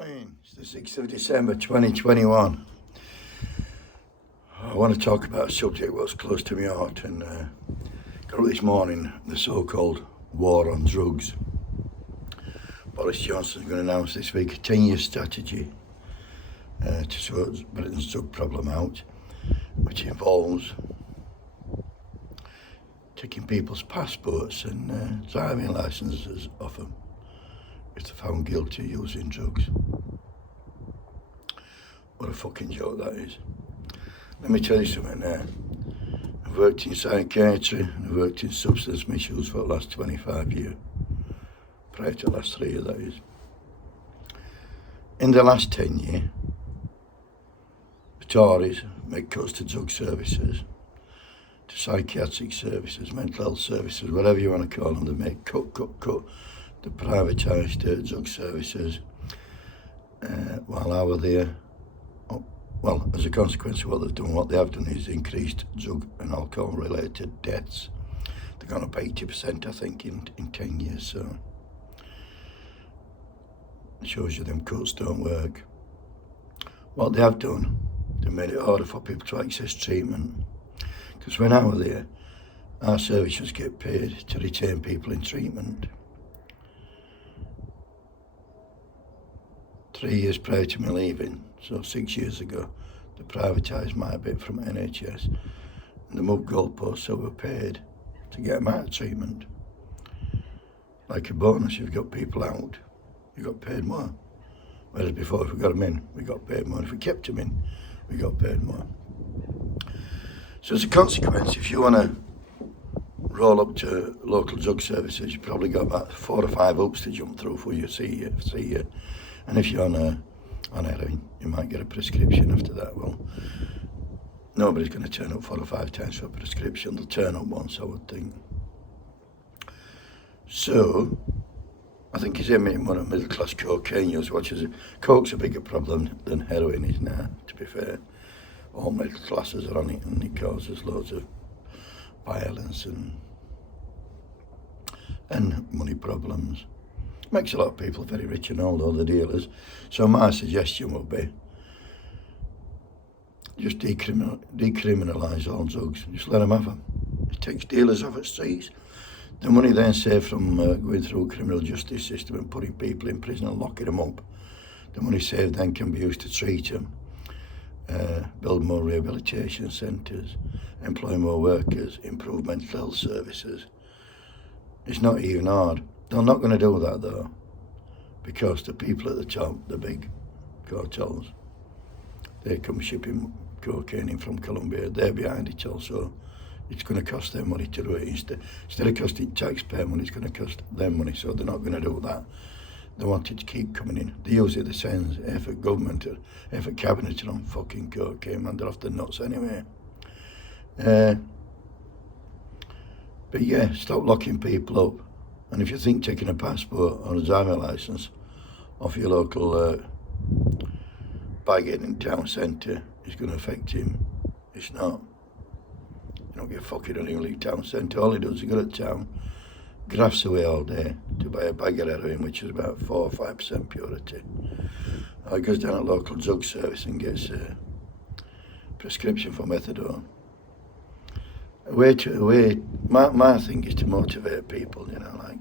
Morning, it's the 6th of December 2021. I want to talk about a subject that's close to my heart and got up this morning, the so-called war on drugs. Boris Johnson's going to announce this week a 10-year strategy to sort Britain's drug problem out, which involves taking people's passports and driving licences off them if they're found guilty of using drugs. What a fucking joke that is. Let me tell you something there. I've worked in psychiatry and I've worked in substance misuse for the last 25 years. Prior to the last 3 years, that is. In the last 10 years, the Tories make cuts to drug services, to psychiatric services, mental health services, whatever you want to call them. They make cut to privatised drug services. While I was there, well, as a consequence of what they have done is increased drug and alcohol related deaths. They've gone up 80%, I think, in 10 years, so it shows you them cuts don't work. What they have done, they made it harder for people to access treatment. Because when I was there, our services get paid to retain people in treatment. 3 years prior to me leaving, so 6 years ago, they privatised my bit from NHS and they moved goalposts so we're paid to get them out of treatment. Like a bonus, if you've got people out, you got paid more. Whereas before, if we got them in, we got paid more. If we kept them in, we got paid more. So as a consequence, if you want to roll up to local drug services, you've probably got about 4 or 5 hoops to jump through for you, see you. And if you're on heroin, you might get a prescription after that. Well, nobody's going to turn up 4 or 5 times for a prescription. They'll turn up once, I would think. So, I think he's aiming one of middle-class cocaine use, which is coke's a bigger problem than heroin is now, to be fair. All middle classes are on it and it causes loads of violence and money problems. Makes a lot of people very rich and all the dealers. So my suggestion would be just decriminalise all drugs. Just let them have them. It takes dealers off the streets. The money then saved from going through a criminal justice system and putting people in prison and locking them up, the money saved then can be used to treat them, build more rehabilitation centres, employ more workers, improve mental health services. It's not even hard. They're not going to do that though, because the people at the top, the big cartels, they come shipping cocaine in from Colombia. They're behind it also. It's going to cost them money to do it. Instead of costing taxpayer money, it's going to cost them money, so they're not going to do that. They want it to keep coming in. They use it the same effort government, effort cabinet on fucking cocaine, man. They're off the nuts anyway. But yeah, stop locking people up. And if you think taking a passport or a driving licence off your local baggage in town centre is going to affect him, it's not. You don't get fucking on your town centre. All he does is go to town, grafts away all day to buy a bag of heroin, which is about 4 or 5% purity. Or he goes down a local drug service and gets a prescription for methadone. My thing is to motivate people, you know, like,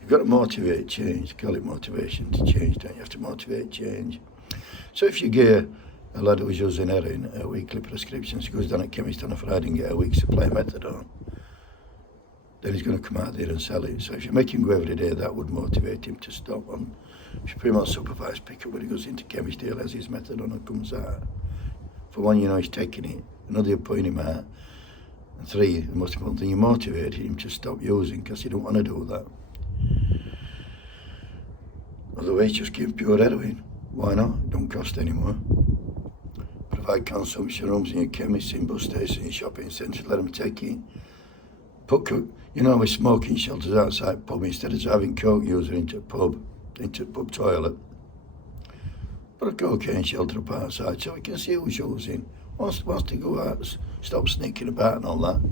you've got to motivate change, call it motivation to change, don't you? You have to motivate change. So if you get a lad who's using heroin, a weekly prescription, so he goes down at chemist on a Friday and get a week's supply of methadone, then he's going to come out there and sell it. So if you make him go every day, that would motivate him to stop. And if you put him on supervised pickup when he goes into chemist, he has his methadone and comes out. For one, you know he's taking it. Another, you're putting him out. And 3, the most important thing, you motivate him to stop using because he don't want to do that. Otherwise, just give him pure heroin. Why not? It don't cost any more. Provide consumption rooms in your chemists, in bus stations, in shopping centres, let them take it. With smoking shelters outside pub, instead of having coke user into pub toilet, put a cocaine shelter up outside so we can see who's using. Wants to go out, stop sneaking about and all that.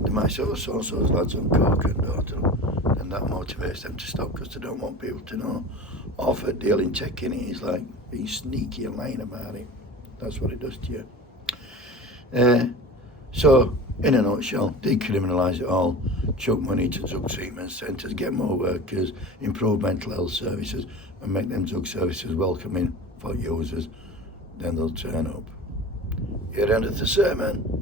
They might say, so-and-so's lads on coke and daughter, and that motivates them to stop because they don't want people to know. off it, dealing checking it. It's like being sneaky and lying about it. That's what it does to you. So, in a nutshell, decriminalise it all, chuck money to drug treatment centres, get more workers, improve mental health services, and make them drug services welcoming for users. Then they'll turn up. Here endeth the sermon.